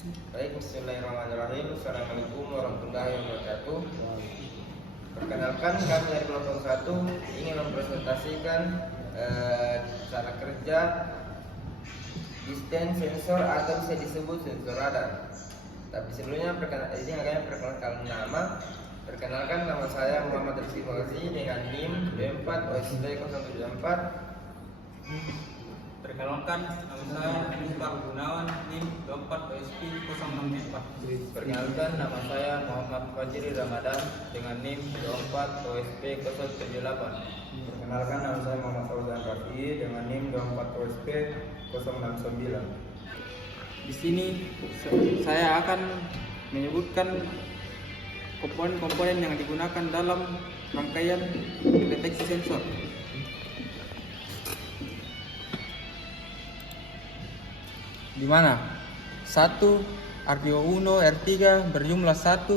Baik, bismillahirrahmanirrahim. Assalamualaikum warahmatullahi wabarakatuh. Perkenalkan, kami dari kelompok 1 ingin mempresentasikan cara kerja distance sensor atau bisa disebut sensor radar. Tapi sebelumnya ini akan perkenalkan nama. Perkenalkan, nama saya Muhammad Rizky Fauzi dengan NIM 24OSB074. Perkenalkan, nama saya Mustafa Gunawan, NIM 24OSP064. Perkenalkan, nama saya Muhammad Fajri Ramadan dengan NIM 24OSP078. Perkenalkan, nama saya Muhammad Fauzan Rafi dengan NIM 24OSP069. Di sini saya akan menyebutkan komponen-komponen yang digunakan dalam rangkaian deteksi sensor. Di mana 1. Arduino Uno R3 berjumlah 1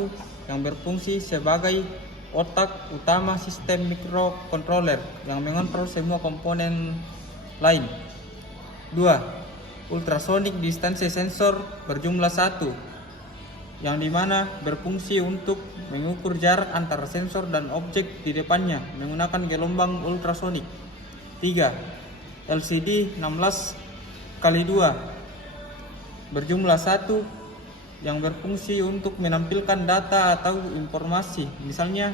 yang berfungsi sebagai otak utama sistem microcontroller yang mengontrol semua komponen lain. 2. Ultrasonic distance sensor berjumlah 1 yang dimana berfungsi untuk mengukur jarak antara sensor dan objek di depannya menggunakan gelombang ultrasonik. 3. LCD 16x2 berjumlah 1 yang berfungsi untuk menampilkan data atau informasi, misalnya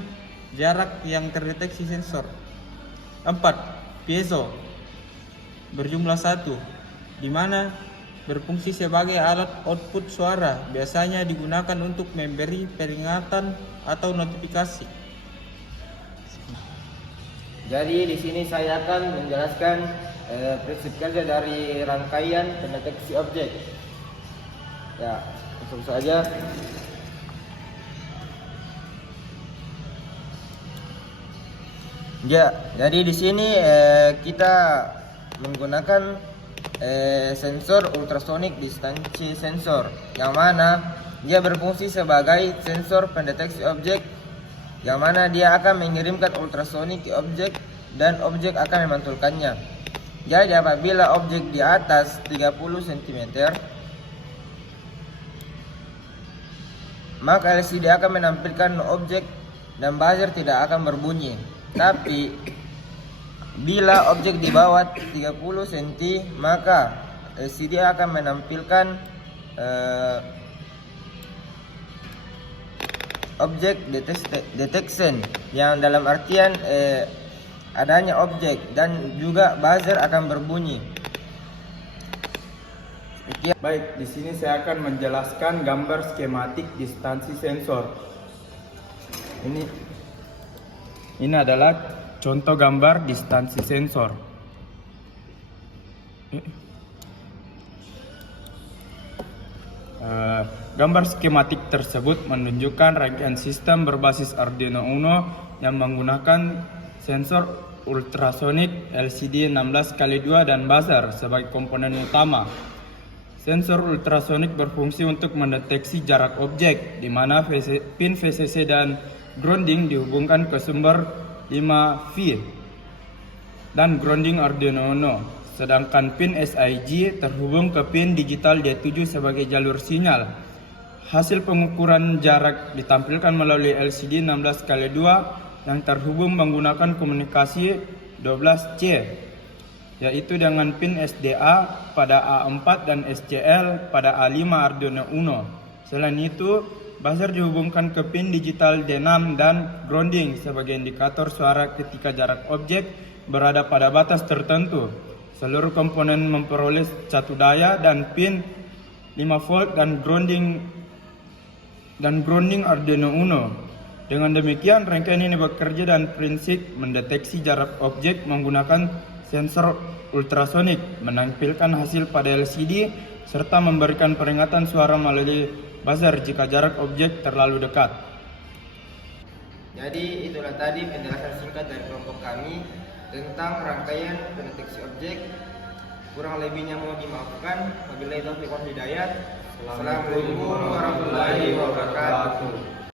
jarak yang terdeteksi sensor. 4. Piezo berjumlah 1 di mana berfungsi sebagai alat output suara, biasanya digunakan untuk memberi peringatan atau notifikasi. Jadi di sini saya akan menjelaskan prinsip kerja dari rangkaian pendeteksi objek. Ya, langsung saja. Ya, jadi di sini kita menggunakan sensor ultrasonic distance sensor, yang mana dia berfungsi sebagai sensor pendeteksi objek, yang mana dia akan mengirimkan ultrasonic ke objek dan objek akan memantulkannya. Jadi apabila objek di atas 30 cm, maka LCD akan menampilkan objek dan buzzer tidak akan berbunyi. Tapi bila objek di bawah 30 cm, maka LCD akan menampilkan objek detection, yang dalam artian adanya objek, dan juga buzzer akan berbunyi. Baik, di sini saya akan menjelaskan gambar skematik distansi sensor. Ini adalah contoh gambar distansi sensor. Gambar skematik tersebut menunjukkan rangkaian sistem berbasis Arduino Uno yang menggunakan sensor ultrasonik LCD 16x2 dan buzzer sebagai komponen utama. Sensor ultrasonik berfungsi untuk mendeteksi jarak objek, di mana pin VCC dan grounding dihubungkan ke sumber 5V dan grounding Arduino Uno, sedangkan pin SIG terhubung ke pin digital D7 sebagai jalur sinyal. Hasil pengukuran jarak ditampilkan melalui LCD 16x2 yang terhubung menggunakan komunikasi 12C, yaitu dengan pin SDA pada A4 dan SCL pada A5 Arduino Uno. Selain itu, buzzer dihubungkan ke pin digital D6 dan grounding sebagai indikator suara ketika jarak objek berada pada batas tertentu. Seluruh komponen memperoleh satu daya dan pin 5V dan grounding Arduino Uno. Dengan demikian, rangkaian ini bekerja dan prinsip mendeteksi jarak objek menggunakan sensor ultrasonik, menampilkan hasil pada LCD, serta memberikan peringatan suara melalui buzzer jika jarak objek terlalu dekat. Jadi itulah tadi penjelasan singkat dari kelompok kami tentang rangkaian pendeteksi objek. Kurang lebihnya mohon dimaafkan. Wabillahi taufiq wal hidayah. Assalamualaikum warahmatullahi wabarakatuh.